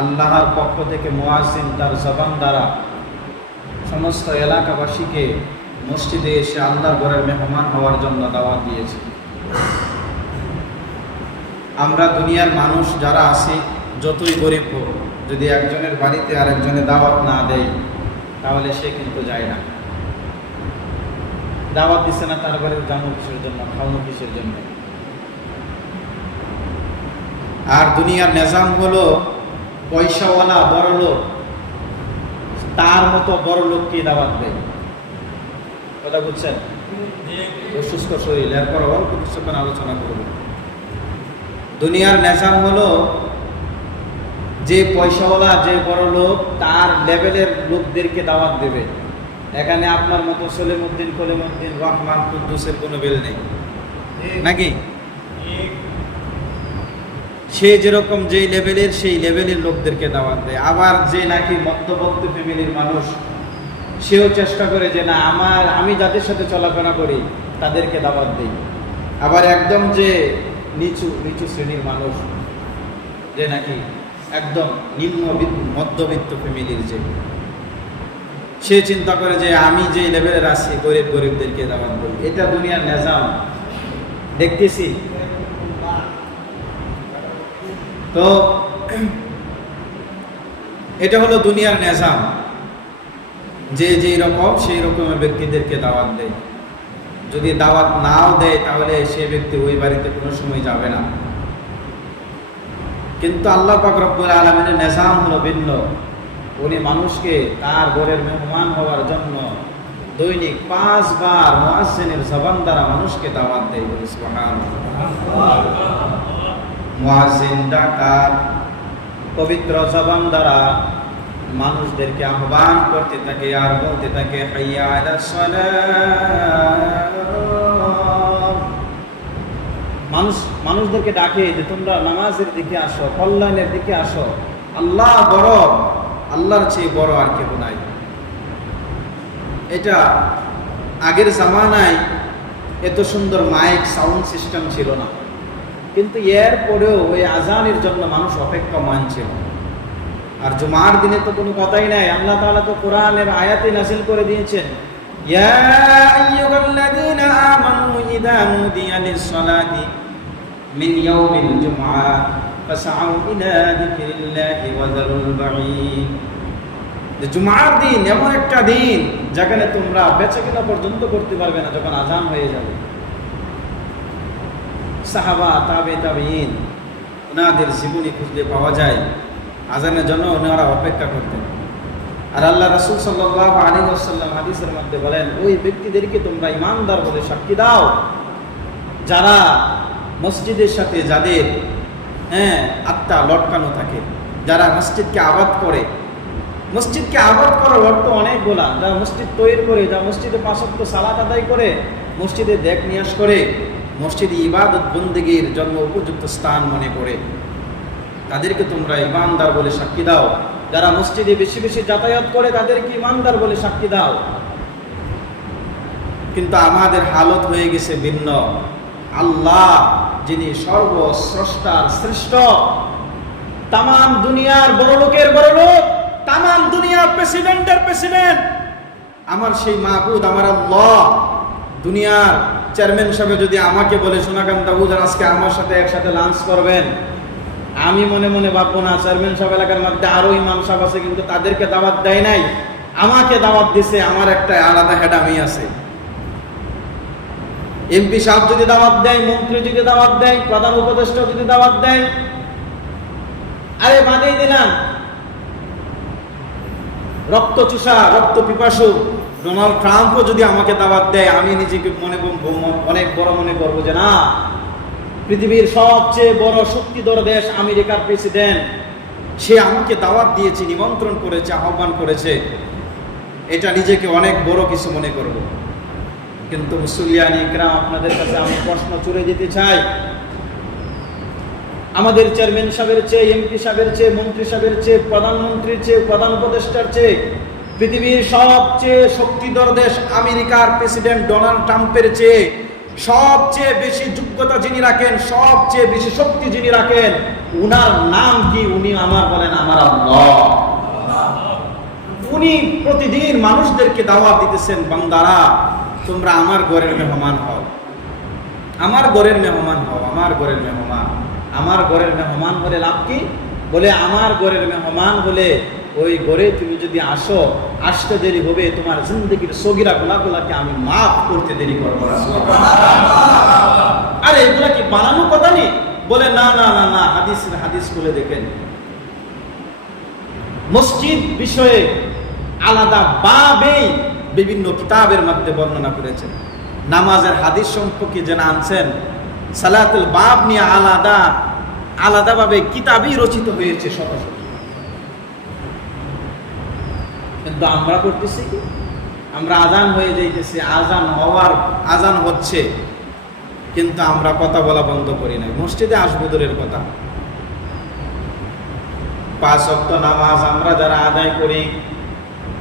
আল্লাহর পক্ষ থেকে মুয়াজ্জিন তার জবান দ্বারা সমস্ত এলাকাবাসীকে মসজিদে এসে আল্লাহর ঘরের মেহমান হওয়ার জন্য দাওয়াত দিয়েছে। আমরা দুনিয়ার মানুষ যারা আছি, যতই গরিব হোক, যদি একজনের বাড়িতে আরেকজনের দাওয়াত না দেয় তাহলে সে কিন্তু যায় না। দাওয়াত দিচ্ছে না তার বাড়ির জানো কিসের জন্য, খাওয়ানো কিসের জন্য? আর দুনিয়ার নিজাম হলো পয়সাওয়ালা বড় লোক, তার মতো বড় লোককে দাওয়াত দেয়। কথা বুঝছেন? অসুস্থ শরীর, এরপর অল্প কিছুক্ষণ আলোচনা করব। দুনিয়ার নিজাম হলো যে পয়সাওয়ালা, যে বড় লোক, তার লেভেলের লোকদেরকে দাওয়াত দেবে। এখানে আপনার মতো সলিমউদ্দিন, কলিমউদ্দিন, রহমান, কুদ্দুসের কোনো বেল নেই নাকি? সে যেরকম যেই লেভেলের, সেই লেভেলের লোকদেরকে দাওয়াত দেয়। আবার যে নাকি মধ্যবর্তী ফ্যামিলির মানুষ, সেও চেষ্টা করে যে না, আমি যাদের সাথে চলাফেরা করি তাদেরকে দাওয়াত দেই। আবার একদম যে নিচু শ্রেণীর মানুষ, যে নাকি একদম নিম্ন মধ্যবিত্ত ফ্যামিলির, যে সে চিন্তা করে যে আমি যে লেভেলের আছি গরিবদেরকে দাওয়াত দেব। এটা দুনিয়ার নিজাম দেখতেছি। তো এটা হলো দুনিয়ার নিজাম, যে যেই রকম সেই রকমের ব্যক্তিদেরকে দাওয়াত দেয়। যদি দাওয়াত নাও দেয় তাহলে সে ব্যক্তি ওই বাড়িতে কোনো সময় যাবে না। কিন্তু আল্লাহ পাক রব্বুল আলামিনের নিজাম হলো ভিন্ন। উনি মানুষকে তার ঘরের মেহমান হওয়ার জন্য দৈনিক 5 বার মুয়াজ্জিনের জবান দ্বারা মানুষকে দাওয়াত দেয়। সুবহানাল্লাহ। মুয়াজ্জিন ডাকার পবিত্র জবান দ্বারা মানুষদেরকে আহ্বান করতে থাকে আর বলতে থাকে, হাইয়া আলাস সালাহ। মানুষদেরকে ডাকে যে তোমরা নামাজের দিকে আসো, কল্যাণের দিকে আসো। আল্লাহ বড়, আল্লাহর চেয়ে বড় আর কেউ নাই। এটা আগের জামানায় এত সুন্দর মাইক সাউন্ড সিস্টেম ছিল না, কিন্তু এর পরেও ওই আজানের জন্য মানুষ অপেক্ষা মানছিল। আর জুমার দিনে তো কোনো কথাই নাই। আল্লাহ তাআলা তো কোরআনের আয়াতে নাযিল করে দিয়েছেন, ইয়া আইয়ুহাল্লাযীনা আমানু ইযা নুদিয়া লিস-সালাতি মিন ইয়াউমিল জুমআ ফাসআউ ইলা যিকরিল্লাহি ওয়া যারুল বাঈদ। যে জুমার দিন এমন একটা দিন যেখানে তোমরা বেচাকেনা পর্যন্ত করতে পারবে না যখন আজান হয়ে যাবে। সাহাবা, তাবেঈন, ওনাদের জীবনী খুঁজলে পাওয়া যায় আজানের জন্য ওনারা অপেক্ষা করতেন। আর আল্লাহ রাসূল সাল্লাল্লাহু আলাইহি ওয়াসাল্লাম হাদিসের মধ্যে বলেন, ওই ব্যক্তিদেরকে তোমরা ঈমানদার বলে সাক্ষী দাও যারা মসজিদের সাথে যাদের আত্মা লটকানো থাকে, যারা মসজিদকে আবাদ করে। মসজিদকে আবাদ করার অর্থ অনেকগুলা। যারা মসজিদ তৈরি করে, যারা মসজিদে 5 ওয়াক্ত সালাত আদায় করে, মসজিদে দেখ নিয়াস করে, মসজিদে ইবাদত বন্দেগীর জন্য উপযুক্ত স্থান মনে করে, তাদেরকে তোমরা ঈমানদার বলে সাক্ষী দাও। যারা মসজিদে বেশি বেশি যাতায়াত করে তাদেরকে ঈমানদার বলে সাক্ষী দাও। কিন্তু আমাদের হালত হয়ে গেছে ভিন্ন। আল্লাহ যিনি সর্বস্রষ্টার শ্রেষ্ঠ, তামাম দুনিয়ার বড় লোকের বড় লোক, তামাম দুনিয়ার প্রেসিডেন্টের প্রেসিডেন্ট, আমার সেই মাহবুদ, আমার আল্লাহ, দুনিয়ার চেয়ারম্যান সাহেব যদি আমাকে বলে, সোনাকান্ত হুজুর আজকে আমার সাথে একসাথে লাঞ্চ করবেন, আমি মনে মনে ভাববো না চেয়ারম্যান সাহেব এলাকার মধ্যে আরো ইমাম সাহেব আছে, কিন্তু তাদেরকে দাওয়াত দেয় নাই, আমাকে দাওয়াত দিছে, আমার একটা আলাদা হেডামি আছে। এমপি সাহেব যদি দাওয়াত দেয়, মন্ত্রী যদি দাওয়াত দেয়, প্রধান উপদেষ্টা যদি দাওয়াত দেয়, আরে বাদেই দিলাম রক্ত চুষা, রক্ত পিপাসু ডোনাল্ড ট্রাম্পও যদি আমাকে দাওয়াত দেয়, আমি নিজেকে অনেক বড় মনে করবো যে না, পৃথিবীর সবচেয়ে বড় শক্তিধর দেশ আমেরিকার প্রেসিডেন্ট, সে আমাকে দাওয়াত দিয়েছে, নিমন্ত্রণ করেছে, আহ্বান করেছে, এটা নিজেকে অনেক বড় কিছু মনে করব। কিন্তু মুসলিয়ান ইকরাম, আপনাদের কাছে আমি প্রশ্ন ছুড়ে দিতে চাই, আমাদের চেয়ারম্যান সাহেবের চেয়ে, এমপি সাহেবের চেয়ে, মন্ত্রী সাহেবের চেয়ে, প্রধানমন্ত্রীর চেয়ে, প্রধান উপদেষ্টার চেয়ে, পৃথিবীর সবচেয়ে শক্তিধর দেশ আমেরিকার প্রেসিডেন্ট ডোনাল্ড ট্রাম্পের চেয়ে সবচেয়ে বেশি যোগ্যতা যিনি রাখেন, সবচেয়ে বেশি শক্তি যিনি রাখেন, উনার নাম কি? উনি আমার বলেন আমার মুমিন মানুষদেরকে দাওয়াত দিতেছেন, বান্দারা তোমরা আমার ঘরের মেহমান হও, আমার ঘরের মেহমান হও, আমার ঘরের মেহমান। আমার ঘরের মেহমান বলে লাভ কি? বলে আমার ঘরের মেহমান বলে ওই ঘরে তুমি যদি আসো, আসতে দেরি হবে, তোমার জিন্দগির সগিরা গুনাহগুলোকে আমি মাফ করতে দেরি করব না। আরে এগুলা কি বানানো কথা নেই? বলে না না না না, হাদিস খুলে দেখেন। মসজিদ বিষয়ে আলাদা ভাবেই বিভিন্ন কিতাবের মধ্যে বর্ণনা করেছেন। নামাজের হাদিস সম্পর্কে যেটা আনছেন, সালাতুল বাব নিয়ে আলাদাভাবে কিতাবই রচিত হয়েছে শত শত। কিন্তু আমরা করতেছি কি? আমরা আজান হয়ে যাইতেছি, আজান হচ্ছে, কিন্তু আমরা কথা বলা বন্ধ করি নাই। মসজিদে আসবো দূরের কথা, 5 ওয়াক্ত নামাজ আমরা যারা আদায় করি,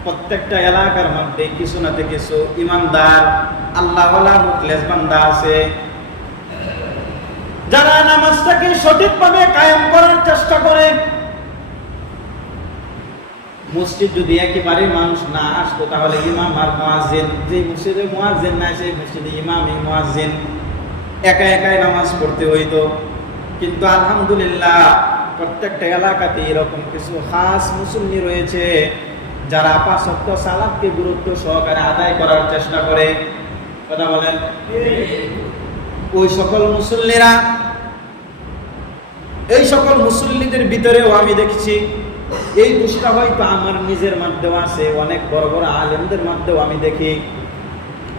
প্রত্যেকটা এলাকার মধ্যে কিছু না কিছু ইমানদার আল্লাহওয়ালা মুখলেস বান্দা আছে, যারা নামাজটাকে সঠিকভাবে কায়েম করার চেষ্টা করে। মসজিদ যদি একেবারে মানুষ না আসতো, তাহলে ইমাম আর মুয়াজ্জিন, যে মসজিদে মুয়াজ্জিন নাই সেই মসজিদে ইমামই মুয়াজ্জিন, একা একাই নামাজ পড়তে হইতো। কিন্তু আলহামদুলিল্লাহ প্রত্যেকটা এলাকাতে এরকম কিছু খাস মুসল্লি রয়েছে যারা 5 ওয়াক্ত সালাতকে গুরুত্ব সহকারে আদায় করার চেষ্টা করে। কথা বলেন। ওই সকল মুসল্লিরা, এই সকল মুসল্লিদের ভিতরেও আমি দেখছি এই দোষটা হয়তো আমার নিজের মধ্যেও আছে, অনেক বড় বড় আলেমদের মধ্যেও আমি দেখি।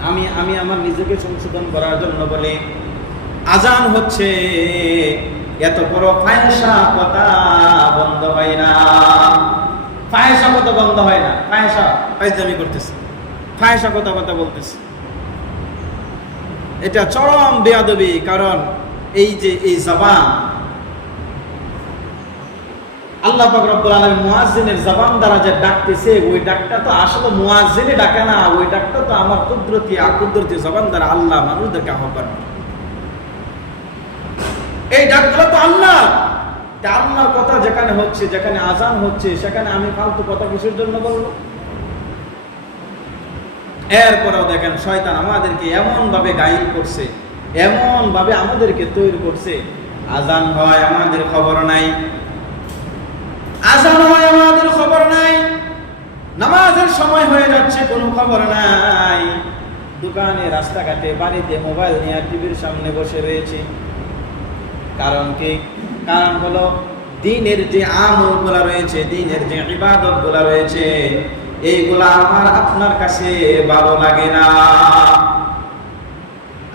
আমি আমার নিজেকে সংশোধন করার জন্য বলি, আজান হচ্ছে, এত বড় ফায়সা কথা বন্ধ হয় না। ফায়সা কথা বন্ধ হয় না। ফায়জামি করতেছে, ফায়সা কথা বলতেছে, এটা চরম বেয়াদবি। কারণ এই যে এই জবান, আল্লাহ পাক রব্বুল আলামিন মুয়াজ্জিনের জবান দ্বারা যে ডাকতেছে, ওই ডাকটা তো আসলে মুয়াজ্জিনে ডাকে না, ওই ডাকটা তো আমার কুদরতি জবান দ্বারা আল্লাহ মানুষদেরকে আহ্বান। এই ডাকগুলো তো আল্লাহ কথা যেখানে হচ্ছে, যেখানে আজান হচ্ছে, সেখানে আমি ফালতু কথা কিসের জন্য বলবো? এরপরেও দেখেন শয়তান আমাদেরকে এমন ভাবে গাইল করছে, এমন ভাবে আমাদেরকে তৈরি করছে, আজান হয় আমাদের খবর নাই, আজান হয় আমাদের খবর নাই, নামাজের সময় হয়ে যাচ্ছে কোনো খবর নাই, দোকানে, রাস্তাঘাটে, বাড়িতে মোবাইল নিয়ে টিভির সামনে বসে রয়েছে। কারণ কি? কারণ হলো দ্বীনের যে আমলগুলো রয়েছে, দ্বীনের যে ইবাদতগুলো রয়েছে, এইগুলা আমার আপনার কাছে ভালো লাগে না।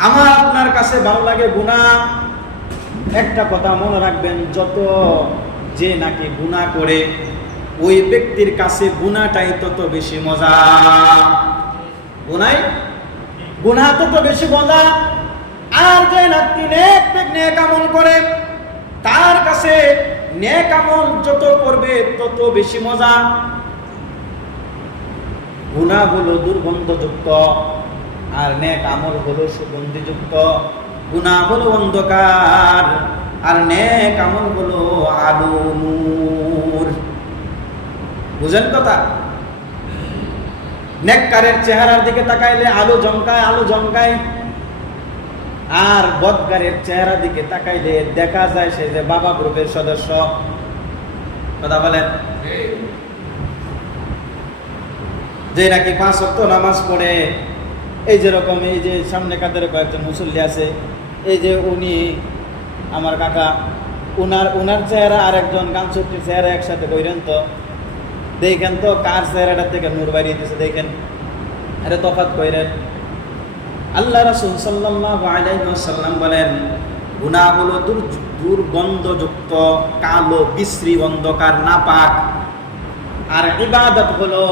আমার আপনার কাছে ভালো লাগে গুনাহ। একটা কথা মনে রাখবেন, যত যে নাকি গুনাহ করে, ওই ব্যক্তির কাছে গুনাহটাই তত বেশি মজা। গুনাহ তত বেশি মজা। আর যে নাকি নেক আমল করে, তার কাছে নেক আমল যত করবে তত বেশি মজা। গুনাহ হলো দুর্গন্ধযুক্ত, আর নেক আমল হলো সুগন্ধিযুক্ত। গুনাহ হলো অন্ধকার, আর নেক আমল হলো আলো, নূর। বুঝেন কথা? নেককারের চেহারার দিকে তাকাইলে আলো জমকায়, আর বদকারের চেহারা দিকে তাকাইলে দেখা যায় সে যে বাবা গ্রুপের সদস্য। কথা বলেন। যে নাকি 5 ওয়াক্ত নামাজ পড়ে, এই যেরকম এই যে সামনে কাদের কয়েকজন মুসল্লি আছে, এই যে উনি আমার কাকা, উনার চেহারা আর একজন গানচুটির চেহারা একসাথে কইরেন তো দেখেন তো কার চেহারাটা থেকে নূর বাড়িয়ে দিয়েছে, দেখেন। আরে তফাৎ কইরেন। আল্লাহ রাসূল সাল্লাল্লাহু আলাইহি ওয়াসাল্লাম বলেন, গুনাহ হলো দুর্গন্ধযুক্ত, কালো, বিশ্রী, অন্ধকার, নাপাক। আর ইবাদত হলো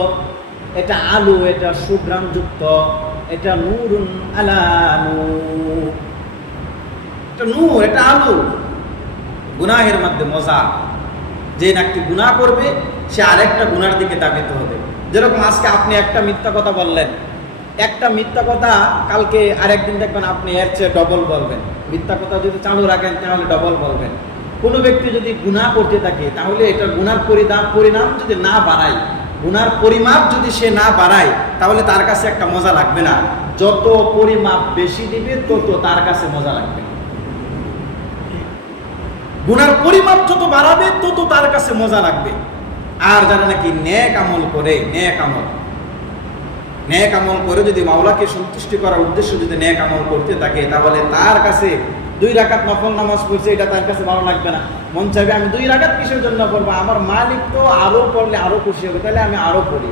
এটা আলো, এটা সুঘ্রাণযুক্ত, এটা নূরুন আলা নূর, এটা নূর, এটা আলো। গুনাহের মধ্যে মজা। যে নাকি গুনাহ করবে সে আরেকটা গুনার দিকে ধাবিত হবে। যেরকম আজকে আপনি একটা মিথ্যা কথা বললেন, একটা মিথ্যা কথা কালকে আরেকদিন দেখবেন আপনি এর চেয়ে ডবল বলবেন। মিথ্যা কথা যদি চালু রাখেন তাহলে ডবল বলবেন। কোনো ব্যক্তি যদি গুনাহ করতে থাকে, তাহলে এটা গুনার পরিণাম যদি না বাড়ায়, গুনার পরিমাপ যদি সে না বাড়ায় তাহলে তার কাছে একটা মজা লাগবে না। যত পরিমাপ বেশি দিবে তত তার কাছে মজা লাগবে। গুনার পরিমাপ যত বাড়াবে তত তার কাছে মজা লাগবে। আর যারা নাকি নেক আমল করে, নেক আমল করে যদি মাওলাকে সন্তুষ্টি করার উদ্দেশ্য যদি নেক আমল করতে থাকে, তাহলে তার কাছে 2 রাকাত নফল নামাজ পড়ছে এটা তার কাছে ভালো লাগবে না। মন চাইবে আমি 2 রাকাত কিসের জন্য পড়বো, আমার মালিক তো আরো পড়লে আরো খুশি হবে, তাহলে আমি আরো পড়ি।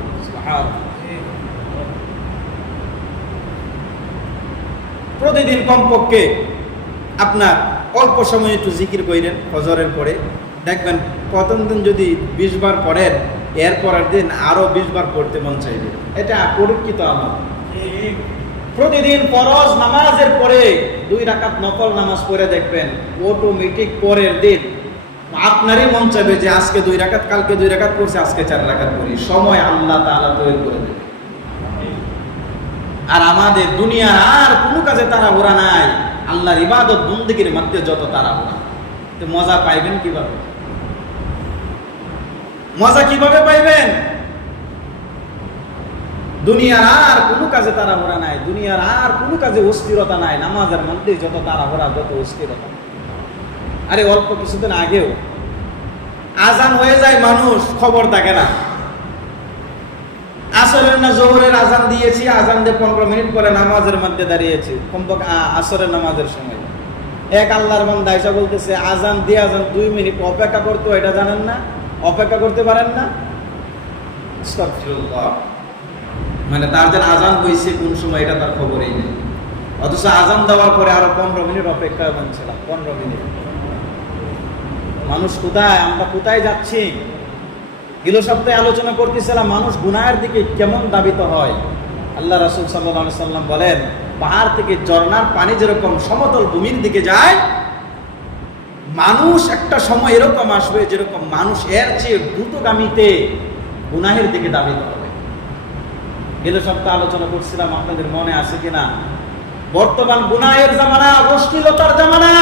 প্রতিদিন কমপক্ষে আপনার অল্প সময় একটু জিকির করেন ফজরের পরে, দেখবেন প্রথম দিন যদি 20 বার পড়েন, এর পরের দিন আরো 20 বার পড়তে মন চাইবে। এটা পরীক্ষিত আমল। প্রতিদিন ফরজ নামাজের পরে 2 রাকাত নফল নামাজ পড়ে দেখবেন অটোমেটিক পরের দিন আপনারই মন চাইবে যে আজকে 2 রাকাত, কালকে 2 রাকাত পড়ছি, আজকে 4 রাকাত পড়ি। সময় আল্লাহ তাআলা তৈরি করে দেবে। আর আমাদের দুনিয়ার আর কোনো কাজে তাড়াহুড়া নাই, আল্লাহর ইবাদত বন্দেগীর মধ্যে যত তাড়াহুড়া। তো মজা পাইবেন কিভাবে? মজা কিভাবে পাইবেন? দুনিয়ার আর কোনো কাজে তাড়াহুড়া নাই, দুনিয়ার আর কোনো কাজে অস্থিরতা নাই, নামাজের মধ্যে যত তাড়াহুড়া, যত অস্থিরতা। আরে অল্প কিছুদিন আগেও আজান হয়ে যায়, মানুষ খবর থাকে না। আসরের না জোহরের আজান দিয়েছি, আজান দিয়ে 15 মিনিট পরে নামাজের মধ্যে দাঁড়িয়েছি, কমপক্ষে আসরের নামাজের সময়। এক আল্লাহর বান্দা এসে বলতেছে আজান দিয়ে আজান 2 মিনিট অপেক্ষা করতে, এটা জানেন না? অপেক্ষা করতে পারেন না? আস্তাগফিরুল্লাহ। মানে তার যেন আজান হয়েছে কোন সময় এটা তার খবরই নেই, অথচ আজান দেওয়ার পরে আরো 15 মিনিট অপেক্ষা করছিলাম। 15 মিনিট। মানুষ কোথায়, আমরা কোথায় যাচ্ছি? গেল সপ্তাহে আলোচনা করতেছিলাম মানুষ গুনাহের দিকে কেমন দাবিত হয়। আল্লাহ রাসূল সাল্লাল্লাহু আলাইহি সাল্লাম বলেন, পাহাড় থেকে ঝর্ণার পানি যেরকম সমতল ভূমির দিকে যায়, মানুষ একটা সময় এরকম আসবে যেরকম মানুষ এর চেয়ে দ্রুতগামীতে গুনাহের দিকে দাবিত হবে। গেল সপ্তাহে আলোচনা করছিলাম, আপনাদের মনে আছে কিনা? বর্তমান গুনাহের জামানা, অশ্লীলতার জামানা।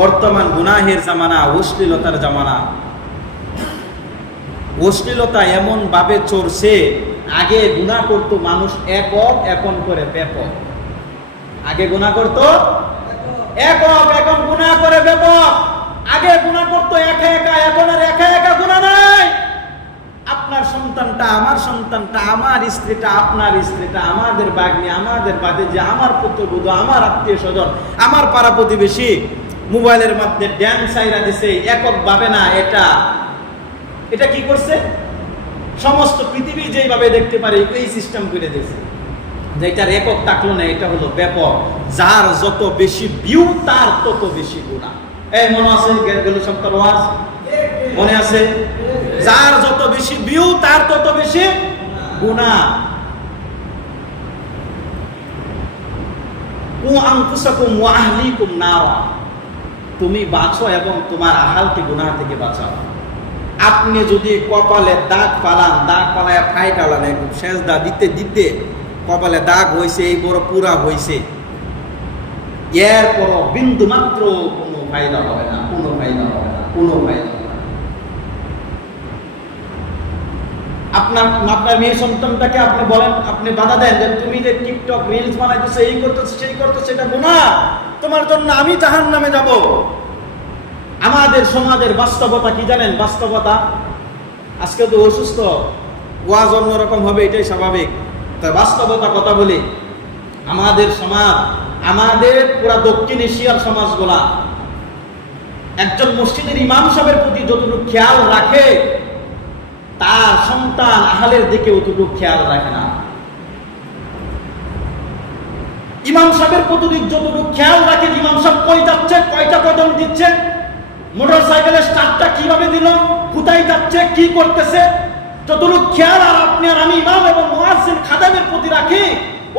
বর্তমান গুনাহের জামানা, অশ্লীলতার জামানা। অশ্লীলতা এমন ভাবে চলছে, আগে গুনাহ করত মানুষ একক, এখন করে ব্যাপক। আগে গুনাহ করত একক, এখন গুনাহ করে ব্যাপক। আগে গুনাহ করত একা একা, এখন আর একা একা গুনাহ নাই। আপনার সন্তানটা, আমার সন্তানটা, আমার স্ত্রীটা, আপনার স্ত্রীটা, আমাদের বাগ্নি, আমাদের বাতিজা, আমার পুত্রবধূ, আমার আত্মীয় স্বজন, আমার পাড়া প্রতিবেশী মোবাইলের মধ্যে ড্যান্স আইরা দিছে, একক ভাবে না। এটা কি করছে? সমস্ত পৃথিবী যেভাবে দেখতে পারে এই সিস্টেম করে দিয়েছে, যে এটার একক থাকলো না, এটা হলো ব্যাপক। যার যত বেশি ভিউ তার তত বেশি গুনাহ। এই মনে আছে গেল সপ্তাহের ওয়াজ? মনে আছে? যার যত বেশি ভিউ তার তত বেশি গুনাহ। কু আনফুসাকুম ওয়া আহলিকুম নারা। তুমি বাঁচো এবং তোমার আহালকে গুনাহ থেকে বাঁচাও। আপনি যদি কপালে দাগ ফালান, দাগ ফালায় ফাইটালান, একদম সেজদা দিতে দিতে কপালে দাগ হয়েছে, এই বড় পুরা হয়েছে, এরপর বিন্দু মাত্র কোনো ফায়দা হবে না, কোনো ফায়দা হবে না, কোনো ফায়দা হবে না। আপনার মেয়ে সন্তানটাকে আপনি বলেন, আপনি বাধা দেন যে তুমি যে টিকটক রিলস বানাইতেছো, এই করতেছো, সেই করতেছো, এটা গুনাহ, তোমার জন্য আমি জাহান্নামে যাব। আমাদের সমাজের বাস্তবতা কি জানেন? বাস্তবতা আজকে তো অসুস্থ, ওয়াজ অন্যরকম হবে, এটাই স্বাভাবিক। তাই বাস্তবতা কথা বলি, আমাদের সমাজ, আমাদের পুরা দক্ষিণ এশিয়ার সমাজগুলা একজন মসজিদের ইমাম সাহেবের প্রতি যতটুকু খেয়াল রাখে, তার সন্তান আহলের দিকে অতটুকু খেয়াল রাখে না। ইমাম সাহেবের প্রতি যতটুকু খেয়াল রাখে, ইমাম সাহেব কই যাচ্ছে, কয়টা কদম দিচ্ছে, মোটর সাইকেলের স্টার্টটা কিভাবে দিল, কোথায় যাচ্ছে, কি করতেছে, যতটুকু খেয়াল আর আপনি আর আমি ইমাম এবং মুয়াজ্জিন খাদেমের প্রতি রাখি,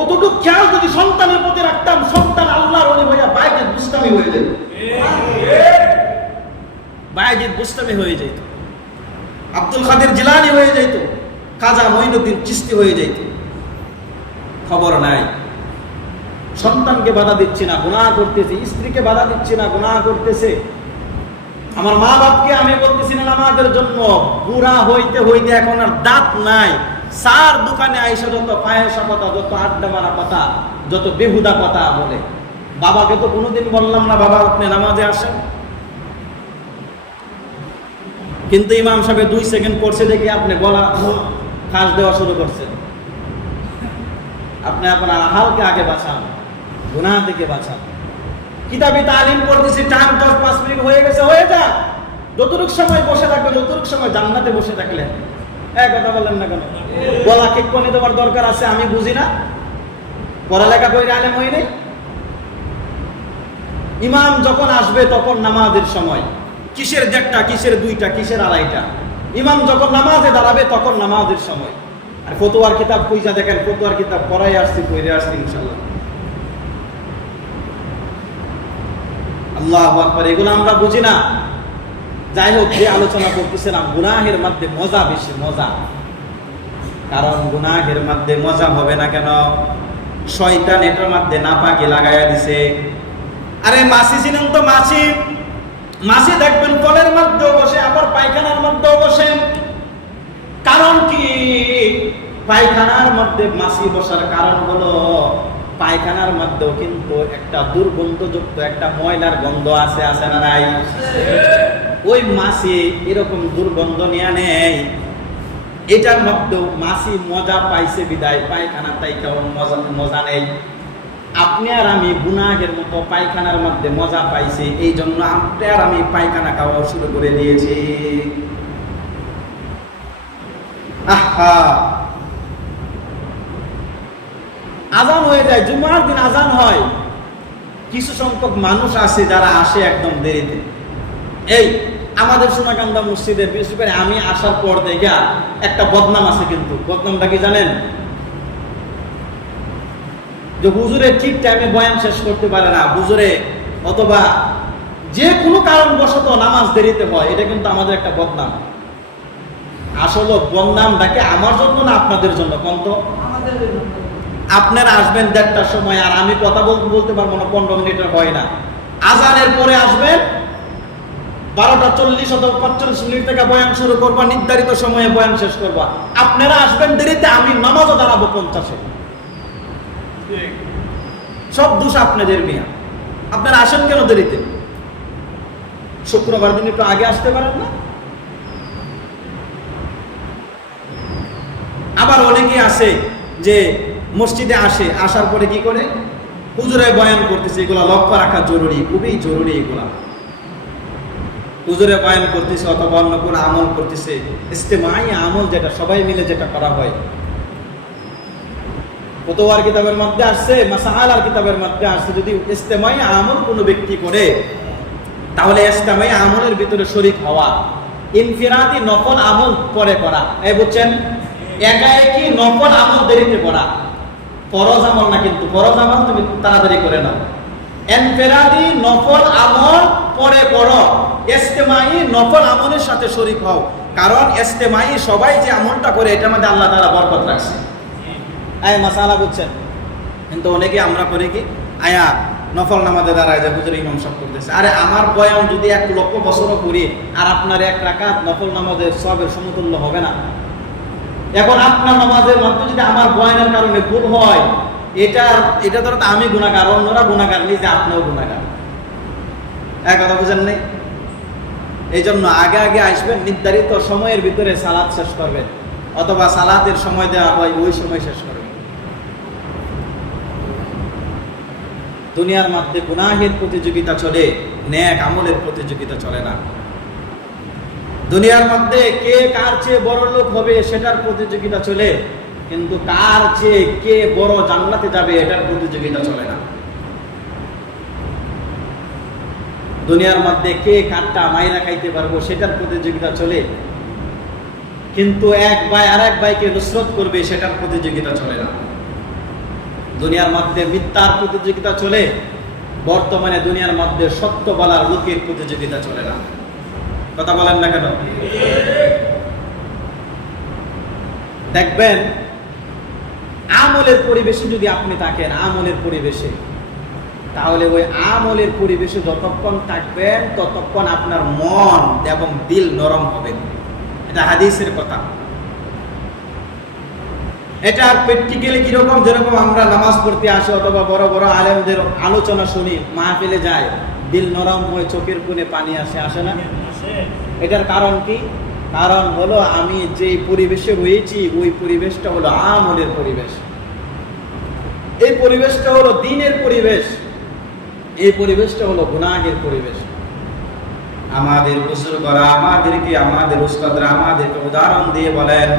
অতটুকু খেয়াল যদি সন্তানের প্রতি রাখতাম, সন্তান আল্লাহর ওলি হইয়া বাইজিদ বুস্তামি হয়ে যেত। বাইজিদ বুস্তামি হয়ে যেত, আব্দুল কাদের জিলানী হয়ে যেত, খাজা মঈনুদ্দিন চিশতি হয়ে যেত। খবর নাই। সন্তানকে বাধা দিচ্ছে না, গুনাহ করতেছে, স্ত্রীকে বাধা দিচ্ছে না, গুনাহ করতেছে, আমার মা বাপকে আমি বলতেছি না নামাজের জন্য, বুড়া হইতে হইতে এখন আর দাঁত নাই, সার দোকানে আইসা যত পায়েসা কথা, যত আড্ডা মারা কথা, যত বেহুদা কথা বলে। বাবাকে তো কোনোদিন বললাম না বাবা আপনি নামাজে আসেন, কিন্তু ইমাম সাহেব 2 সেকেন্ড পড়ছে দেখে আপনি গলা ফাঁস দেওয়া শুরু করছেন। আপনি আপনার আহালকে আগে বাঁচান, গুনাহ থেকে বাঁচান। কিতাবি তালিম পড়তেছি, টাইম 10-5 মিনিট হয়ে গেছে, হয়ে যাক। যতটুক সময় বসে থাকবেন, যতটুক সময় জান্নাতে বসে থাকলেন। এক কথা বললেন না কেন? গলা ঠিক করে দেওয়ার দরকার আছে, আমি বুঝি না, পড়ালেখা করে আলেম হই নাই। ইমাম যখন আসবে তখন নামাজের সময়, কিসের 1টা, কিসের 2টা, কিসের 2.5টা। ইমাম যখন নামাজে দাঁড়াবে তখন নামাজের সময়। আর ফতোয়ার কিতাব কইসা দেখেন, ফতোয়ার কিতাব পড়াই আসছি, পড়ে আসছি ইনশাআল্লাহ। আল্লাহু আকবার, এগুলো আমরা বুঝি না। যাই হোক, যে আলোচনা করতেছিলাম, গুনাহের মধ্যে মজা বেশি, মজা। কারণ গুনাহের মধ্যে মজা হবে না কেন? শয়তান এটার মধ্যে নাপাকি লাগাইয়া দিছে। আরে মাছি ছিলেন তো, মাছি মাছি দেখবেন কলের মধ্যেও বসে, আবার পায়খানার মধ্যেও বসে। কারণ কি? পায়খানার মধ্যে মাছি বসার কারণ হলো পায়খানার মধ্যেও কিন্তু একটা দুর্গন্ধযুক্ত একটা ময়লার গন্ধ আছে, আছে না নাই? ওই মাছি এরকম দুর্গন্ধ নিয়ে নেয়, এটার মধ্যেও মাছি মজা পাইছে বিদায় পায়খানা তাই কেমন মজা নেই। আপনি আর আমি গুনাহের মতো পায়খানার মধ্যে মজা পাইছি, এই জন্য আপনি আর আমি পায়খানা খাওয়া শুরু করে দিয়েছি। আহা, আজান হয়ে যায়, জুমার দিন আজান হয়। কিছু সংখ্যক মানুষ আছে যারা আসে একদম দেরিতে। এই আমাদের সোনাকান্দা মসজিদের বিশেষ করে আমি আসার পর থেকে একটা বদনাম আছে, কিন্তু বদনামটা কি জানেন? যে হুজুরে ঠিক টাইমে বয়ান শেষ করতে পারে না, হুজুরে অথবা যে কোনো কারণবশত নামাজ দেরিতে হয়, এটা কিন্তু আমাদের একটা বদনাম। আসলে বদনামটাকে আমার জন্য না আপনাদের জন্য? কোন তো আপনারা আসবেন 1:30টার সময়, আর আমি কথা বলতে পারবো না, 15 মিনিটের হয় না। আজানের পরে আসবেন, 12:40 অথবা 45 মিনিট থেকে বয়ান শুরু করবা, নির্ধারিত সময়ে বয়ান শেষ করবা। আপনারা আসবেন দেরিতে, আমি নামাজও দাঁড়াবো 50-এ। সব দোষ আপনাদের মিয়া। আপনারা আসেন কেন দেরিতে? শুক্রবার দিন একটু আগে আসতে পারেন না? আবার অনেকে আছে যে মসজিদে আসে, আসার পরে কি করে? হুজুরে বয়ান করতেছে, এগুলা লক্ষ্য রাখা জরুরি, খুবই জরুরি। এগুলা হুজুরে বয়ান করতেছে অথবা অন্য কোনো আমল করতেছে, ইস্তেমাই আমল যেটা সবাই মিলে যেটা করা হয়। ফতোয়ার কিতাবের মধ্যে আসছে, মাসাইলার কিতাবের মধ্যে আসছে, যদি ইস্তেমাই আমল কোনো ব্যক্তি করে তাহলে ইস্তেমাই আমলের ভিতরে শরীক হওয়া, ইনফিরাদি নফল আমল পরে করা। এই বুঝছেন? একাএকি নফল আমল দেরিতে করা, ফরজ আমল না, কিন্তু ফরজ আমল তুমি তাড়াতাড়ি করে নাও। ইনফিরাদি নফল আমল পরে করো, ইস্তেমাই নফল আমলের সাথে শরীক হও। কারণ ইস্তেমাই সবাই যে আমলটা করে এটার মধ্যে আল্লাহ তাআলা বরকত রাখছে। আয় মাসালা বুঝছেন? কিন্তু অনেকে আমরা করি কি, আয়া নফল নামাজে দাঁড়ায় যে হুজুর ইমাম সাহেব করতেছে। আরে আমার বয়ান যদি 1 লক্ষ বছরও করি, আর আপনার 1 রাকাত নফল নামাজের সওয়াবের সমতুল্য হবে না? এখন আপনার নামাজের মধ্যে যদি আমার বয়ানের কারণে ভুল হয়, এটা ধরো আমি গুনাহগার, অন্যরা গুনাহগার, নিজে আপনিও গুনাহগার। এক কথা বুঝেন নাই? এই জন্য আগে আগে আসবেন, নির্ধারিত সময়ের ভিতরে সালাত শেষ করবেন, অথবা সালাতের সময় দেওয়া হয় ওই সময় শেষ করবেন। দুনিয়ার মধ্যে গুনাহের প্রতিযোগিতা চলে, নেক আমলের প্রতিযোগিতা চলে না। দুনিয়ার মধ্যে কে কার চেয়ে বড় লোক হবে সেটার প্রতিযোগিতা চলে, কিন্তু কার চেয়ে কে বড় জান্নাতে যাবে এটার প্রতিযোগিতা চলে না। দুনিয়ার মধ্যে কে কারটা মাইরা খাইতে পারবো সেটার প্রতিযোগিতা চলে, কিন্তু এক ভাই আর এক ভাইকে নুসরত করবে সেটার প্রতিযোগিতা চলে না। দুনিয়ার মধ্যে মিথ্যার প্রতিযোগিতা চলে, বর্তমানে দুনিয়ার মধ্যে সত্য বলার লোকের প্রতিযোগিতা চলে না। কথা বলেন না কেন? দেখবেন আমলের পরিবেশে যদি আপনি থাকেন, আমলের পরিবেশে তাহলে ওই আমলের পরিবেশে যতক্ষণ থাকবেন ততক্ষণ আপনার মন এবং দিল নরম হবে। এটা হাদিসের কথা। এটা প্র্যাকটিক্যালি কিরকম, যেরকম আমরা নামাজ পড়তে আসি অথবা বড় বড় আলেমদের আলোচনা শুনি, মাহফিলে যায়, দিল নরম হয়ে চোখের কোণে পানি আসে না? এটার কারণ কি? কারণ হলো আমি যে পরিবেশে রয়েছি ওই পরিবেশটা হলো আমলের পরিবেশ, এই পরিবেশটা হলো দ্বীনের পরিবেশ, এই পরিবেশটা হলো গুনাহের পরিবেশ। আমাদের বুজুর্গরা আমাদের উস্তাদরা আমাদেরকে উদাহরণ দিয়ে বলেন,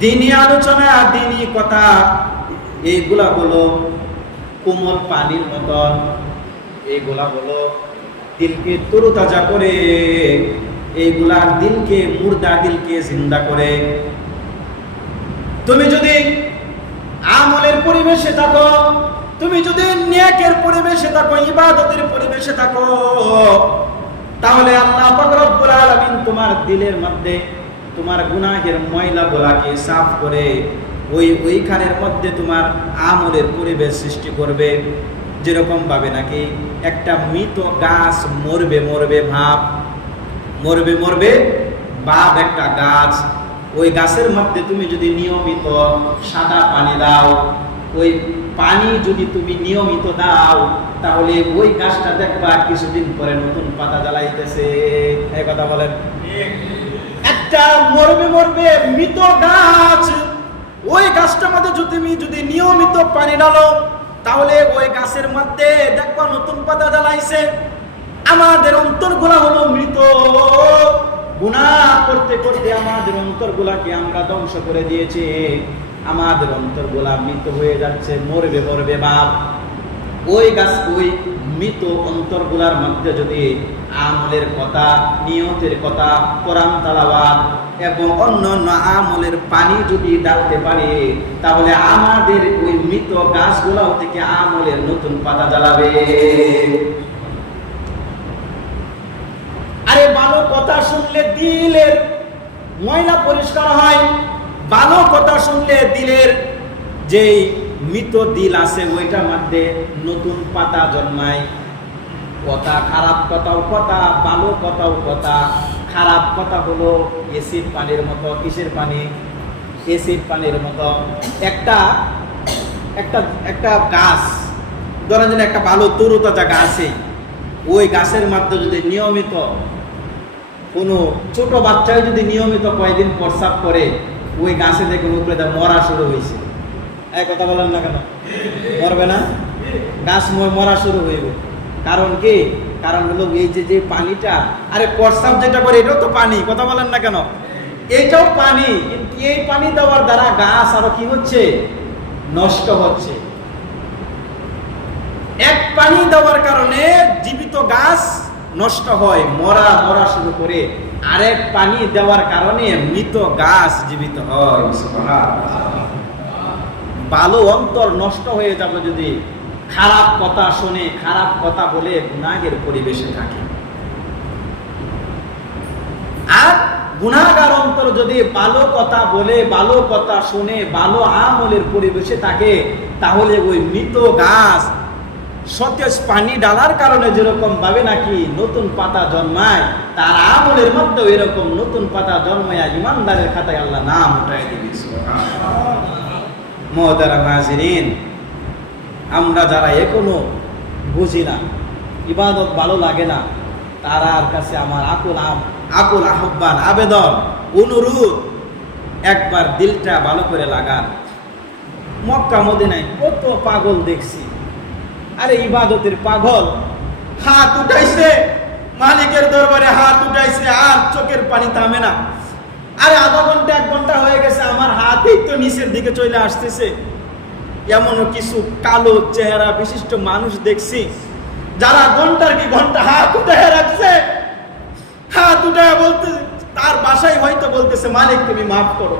দ্বীনি আলোচনা, দ্বীনি কথা এইগুলা হলো কোমল পানির মতন, এইগুলা হলো দিলকে তরুতাজা করে, এইগুলা দিলকে, মুর্দা দিলকে জিন্দা করে। তুমি যদি আমলের পরিবেশে থাকো, তুমি যদি নেকের পরিবেশে থাকো, ইবাদতের পরিবেশে থাকো, তাহলে আল্লাহ পাক রব্বুল আলামিন তোমার দিলের মধ্যে তোমার গুনাহের ময়লা গুলাকে সাফ করে ওইখানের মধ্যে তোমার আমলের পরিবেশ সৃষ্টি করবে। যেরকম ভাবে নাকি একটা মৃত গাছ মরবে ভাব একটা গাছ, ওই গাছের মধ্যে তুমি যদি নিয়মিত সাদা পানি দাও, ওই পানি যদি তুমি নিয়মিত দাও, তাহলে ওই গাছটা দেখবা কিছুদিন পরে নতুন পাতা জ্বালাইতেছে। এই কথা বলেন। একটা মরবে মৃত গাছ, ওই গাছটার মধ্যে তুমি যদি নিয়মিত পানি ডালো, তাহলে ওই গাছের মধ্যে দেখবা নতুন পাতা জ্বালাইছে। আমাদের অন্তরগুলা হলো মৃত, গুনাহ করতে করতে আমাদের অন্তরগুলাকে আমরা ধ্বংস করে দিয়েছি। আমাদের অন্তরগুলা মৃত হয়ে যাচ্ছে, মরবে ভাব। ওই গাছ, ওই মৃত অন্তরগুলার মধ্যে যদি আমলের কথা, নিয়তের কথা, কোরআন তেলাওয়াত এবং অন্যান্য আমলের পানি যদি ডালতে পারি, তাহলে আমাদের ওই মৃত গাছগুলাও থেকে আমলের নতুন পাতা জ্বালাবে। আরে ভালো কথা শুনলে দিলের ময়লা পরিষ্কার হয়, ভালো কথা শুনলে দিলের যেই মৃত দিল আছে ওইটার মধ্যে নতুন পাতা জন্মায়। কথা, খারাপ কথাও কথা, ভালো কথাও কথা। খারাপ কথা হলো এসিড পানির মতো। কিসের পানি? এসিড পানির মতো। একটা গাছ, ধরেন যেন একটা ভালো তরুতাজা গাছে, ওই গাছের মধ্যে যদি নিয়মিত কোনো ছোট বাচ্চায় যদি নিয়মিত কয়েকদিন প্রস্রাব করে, ওই গাছে দেখে উপরে মরা শুরু হয়েছে। এই কথা বলেন না কেন? মরবে না? গাছ মরা শুরু হইবে। কারণ কি? কারণ হলো এই যে পানিটা, আরে প্রস্রাব যেটা করে এটাও তো পানি। কথা বলেন না কেন? এইটাও পানি, কিন্তু এই পানি দেওয়ার দ্বারা গাছ আরো কি হচ্ছে? নষ্ট হচ্ছে। এক পানি দেওয়ার কারণে জীবিত গাছ নষ্ট হয়, মরা শুরু করে। আরেক পানি দেওয়ার কারণে মৃত গাছ জীবিত হয়। ভালো অন্তর নষ্ট হয়ে যাবে যদি খারাপ কথা শুনে, খারাপ কথা বলে গুনাহের পরিবেশে থাকে। আর গুনাহগার অন্তর যদি ভালো কথা বলে, ভালো কথা শুনে, ভালো আমলের পরিবেশে থাকে, তাহলে ওই মৃত গাছ সতেজ পানি ডালার কারণে যেরকম ভাবে নাকি নতুন পাতা জন্মায়, তার আমলের মধ্যে এরকম নতুন পাতা জন্মায় ইমানদারের খাতায় আল্লাহ নাম উঠাই দিবে। মুহতারাম হাজিরিন, আমরা যারা এখনো বুঝি না, ইবাদত ভালো লাগে না, তারার কাছে আমার আকুল আহ্বান, আবেদন, অনুরোধ, একবার দিলটা ভালো করে লাগান। মক্কা মদিনায় কত পাগল দেখছি। আরে ইবাদতের পাগল, হাত উঠাইছে মালিকের দরবারে, হাত উঠাইছে আর চোখের পানি থামে না। আরে আধা ঘন্টা 1 ঘন্টা হয়ে গেছে, আমার হাতই তো নিচের দিকে চলে আসতেছে। এমন কিছু কালো চেহারা বিশিষ্ট মানুষ দেখছি যারা ঘন্টার কি ঘন্টা হাত উঠায় রাখছে, হাত উঠায় বলতে, তার বাসায় হয়তো বলতেছে মালিক তুমি মাফ করো,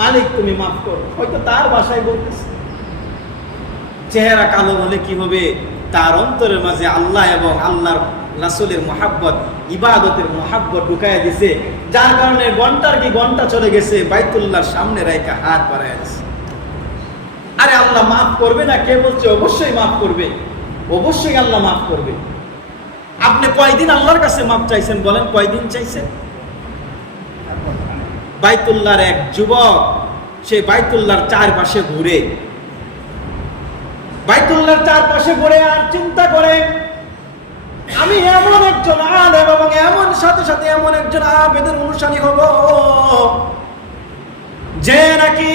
মালিক তুমি মাফ করো, হয়তো তার বাসায় বলতেছে। চেহারা কালো হলে কি হবে? তার অন্তরের মাঝে আল্লাহ এবং আল্লাহর রাসূলের মুহাব্বত, ইবাদতের মুহাব্বত ঢুকায় দিছে, যার কারণে ঘন্টার কি ঘন্টা চলে গেছে বাইতুল্লাহর সামনে রাইখা হাত বাড়ায় দিছে। আরে আল্লাহ মাফ করবে না কে বলছে? অবশ্যই মাফ করবে, অবশ্যই আল্লাহ মাফ করবে। আপনি কয়দিন আল্লাহর কাছে মাফ চাইছেন বলেন? কয়দিন চাইছেন? বাইতুল্লাহর এক যুবক সেই বাইতুল্লাহর চারপাশে ঘুরে, বাইতুল্লাহর চারপাশে ঘুরে আর চিন্তা করে, আমি এমন একজন আলেম এবং এমন সাথে সাথে এমন একজন আবেদের অনুসারী হব যে নাকি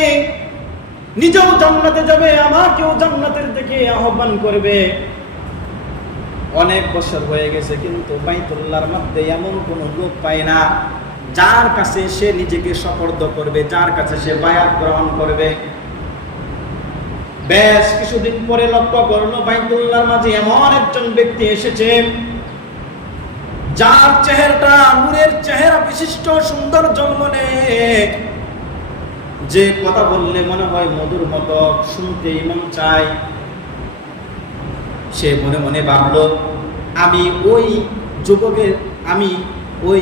নিজেও জান্নাতে যাবে, আমাকেও জান্নাতের দিকে আহ্বান করবে। অনেক বছর হয়ে গেছে কিন্তু বাইতুল্লাহর মধ্যে এমন কোন লোক পায় না যার কাছে সে নিজেকে সুপর্দ করবে, যার কাছে সে বায়াত গ্রহণ করবে। বেশ কিছুদিন পরে লক্ষ্য করলো বাইতুল্লাহর মাঝে এমন একজন ব্যক্তি এসেছে যার চেহারাটা নূরের চেহারা বিশিষ্ট, সুন্দর জন্মনে, যে কথা বললে মনে হয় মধুর মতো, শুনতেই মন চায়। সে মনে মনে ভাবলো, আমি ওই যুবকের, আমি ওই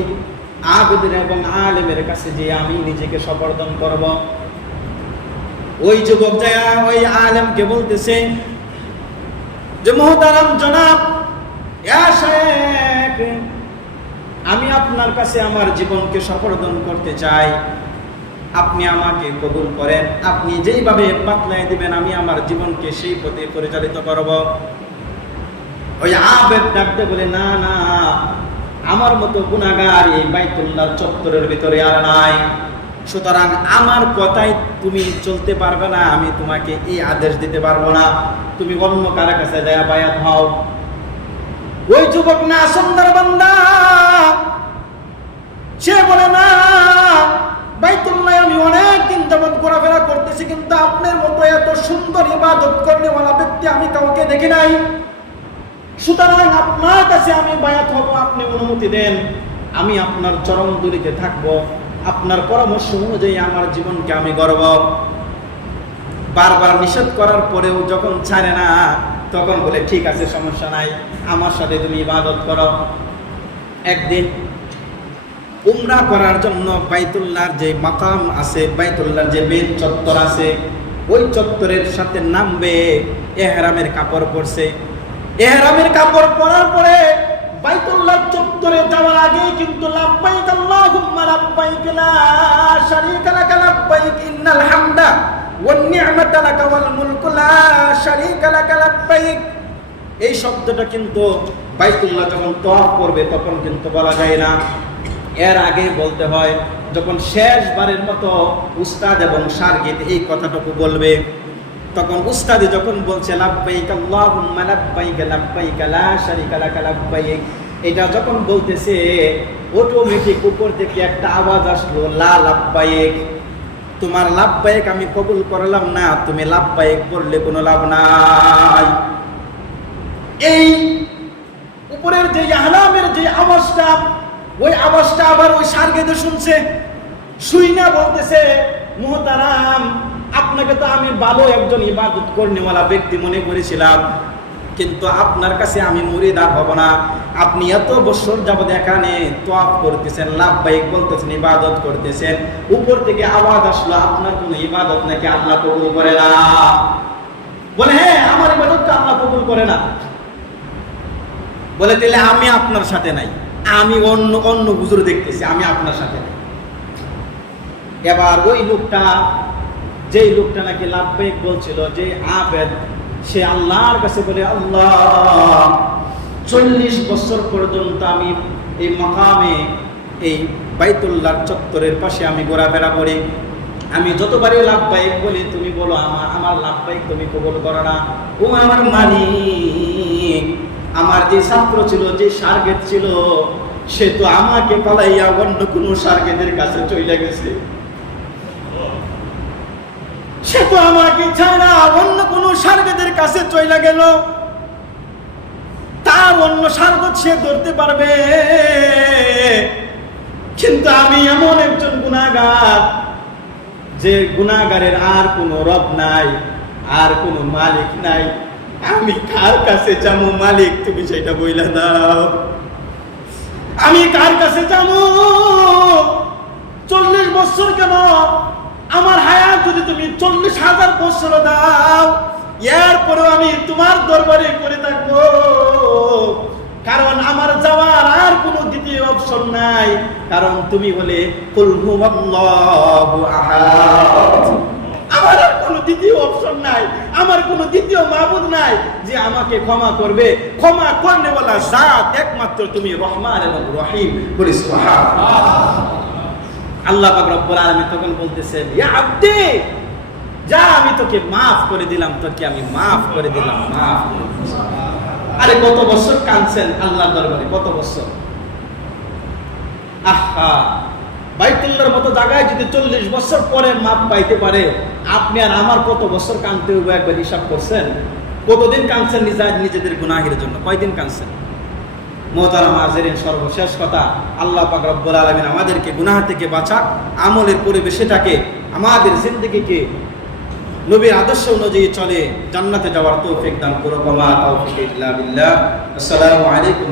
আবেদের এবং আলেমের কাছে যে আমি নিজেকে সমর্পণ করব। ওই যুবক যায় ওই আলেমকে বলতেছে যে মুহতারাম জনাব, ইয়া শেখ, আমি আপনার কাছে আমার জীবনকে সমর্পণ করতে চাই, আপনি আমাকে কবুল করেন, আপনি যেইভাবে বাতলাই দিবেন আমি আমার জীবনকে সেই পথে পরিচালিত করব। ওই আবেদ ডাকতে বলে, না না, আমার মতো গুনাহগার এই বাইতুল্লাহর চত্বরের ভিতরে আর নাই, সুতরাং আমার কথাই তুমি চলতে পারবে না, আমি তোমাকে এই আদেশ দিতে পারবো না, তুমি অন্য কারো কাছে যায় বায়াত হও। ওই যুবক না সুন্দর বান্দা, সে বলে, না, বাইতুল্লাহ আমি অনেক দিন যাবত ঘোরাফেরা করতেছি কিন্তু আপনার মতো এত সুন্দর ইবাদত করেওয়ালা ব্যক্তি আমি কাউকে দেখি নাই, সুতরাং আপনার কাছে আমি বায়াত হব, আপনি অনুমতি দেন, আমি আপনার চরম দূরিতে থাকবো, আপনার পরামর্শ অনুযায়ী আমার জীবনকে আমি গড়ব। বারবার নিষেধ করার পরেও যখন ছাড়ে না তখন বলে, ঠিক আছে, সমস্যা নাই, আমার সাথে তুমি ইবাদত করো। একদিন উমরা করার জন্য বাইতুল্লাহর যে মাকাম আছে, বাইতুল্লাহর যে বেদ চত্বর আছে, ওই চত্বরের সাথে নামবে, ইহরামের কাপড় পরছে। ইহরামের কাপড় পরার পরে বাইতুল্লাহ চত্বরে যাওয়ার আগে কিন্তু লাব্বাইক আল্লাহুম্মা লাব্বাইক লা শারীকা লাক লাব্বাইক ইন্নাল হামদা ওয়ান নি'মাতা লাক ওয়াল মুলকু লা শারীকা লাক লাব্বাইক, এই শব্দটা কিন্তু বাইতুল্লাহ যখন তওয়াফ করবে তখন কিন্তু বলা যায় না, এর আগে বলতে হয়। যখন শেষবারের মতো উস্তাদ এবং শাগির্দ এই কথাটুকু বলবে, তখন উস্তাদি যখন বলছে লাব্বাইক আল্লাহুম্মা লাব্বাইক লাব্বাইক লা শারীকা লাক লাব্বাইক, এটা যখন বলতেছে অটোমেটিক উপর থেকে একটা আওয়াজ আসলো, লা লাব্বাইক, তোমার লাব্বাইক আমি কবুল করলাম না, তুমি লাব্বাইক বললে কোনো লাভ নাই। এই উপরের যে ইহরামের যে আওয়াজটা, ওই আওয়াজটা আবার ওই শাগির্দ শুনছে, শুই না বলতেছে, মুহতারাম, আপনাকে তো আমি ভালো একজন ইবাদত করেওয়ালা ব্যক্তি মনে করেছিলাম, কিন্তু আপনার কাছে আমি মুরিদ আর হব না। আপনি এত বছর যাবত এখানে তওয়াফ করতেছেন, লাব্বাইক বলতেছেন, ইবাদত করতেছেন, উপর থেকে আওয়াজ আসলো আপনার কোন ইবাদত নাকি আল্লাহ কবুল করে না। বলে, হ্যাঁ, আমার ইবাদত তো আল্লাহ কবুল করে না। বলে, তাহলে আমি আপনার সাথে নাই, আমি অন্য অন্য হুজুর দেখতেছি, আমি আপনার সাথে নাই। এবার ওই লোকটা, যেই লোকটা নাকি লাব্বাইক বলছিল, যে আবেদ, সে আল্লাহর কাছে বলে, আল্লাহ, 40 বছর পর্যন্ত আমি এই মাকামে, এই বাইতুল্লাহর চত্বরের পাশে আমি ঘোরাফেরা করি, আমি যতবারই লাব্বাইক বলি তুমি বলো আমার লাব্বাইক তুমি কবুল করো না। ও আমার মালিক, আমার যে ছাত্র ছিল, যে শাগির্দ ছিল, সে তো আমাকে পালাইয়া অন্য কোনো শাগির্দের কাছে চলে গেছে, সে তো আমাকে ছাড়া অন্য কোন শাগির্দের কাছে চলে গেল, তার অন্য শাগির্দ সে ধরতে পারবে, কিন্তু আমি এমন একজন গুনাহগার, যে গুনাহগারের আর কোনো রব নাই, আর কোনো মালিক নাই, আমি কার কাছে যাবো? মালিক তুমি সেটা বইলা দাও, আমি কার কাছে যাবো? 40 বছর কেন আমার হায়াত যদি তুমি 40,000 বছর দাও, এরপরেও আমি তোমার দরবারে করে থাকবো, কারণ আমার যাওয়ার আর কোনো দ্বিতীয় অপশন নাই। কারণ তুমি বলে কুল হুয়াল্লাহু আহাদ, আমার আর কোনো দ্বিতীয় অপশন নাই, আমার কোনো দ্বিতীয় মাবুদ নাই যে আমাকে ক্ষমা করবে। ক্ষমা করনে ওয়ালা জাত একমাত্র তুমি, রহমান এবং রহিম। বলি সুবহানাল্লাহ। আল্লাহ পাক রব্বুল আলামিন তখন বলতেছেন, ইয়া আব্দি, যা আমি তোকে মাফ করে দিলাম, তোকে আমি মাফ করে দিলাম, মাফ। আরে কত বছর কাঁদছেন আল্লাহর দরবারে, কত বছর। আহা, বাইতুল্লাহর মতো জায়গায় যদি 40 বছর পরে মাপ পাইতে পারে, আপনি আর আমার কত বছর কাঁদতে হবে একবার হিসাব করছেন? কতদিন কাঁদছেন নিজেদের গুনাহের জন্য, কয়দিন কাঁদছেন? মুহতারাম হাজিরিন, সর্বশেষ কথা, আল্লাহ পাক রব্বুল আলামিন আমাদেরকে গুনাহ থেকে বাঁচাক, আমলের পরিবেশটাকে, আমাদের জিন্দেগিকে নবীর আদর্শ অনুযায়ী চলে জান্নাতে যাওয়ার তৌফিক দান করুক। ওয়া মা তাওফিক ইল্লা বিল্লাহ। আসসালামু আলাইকুম।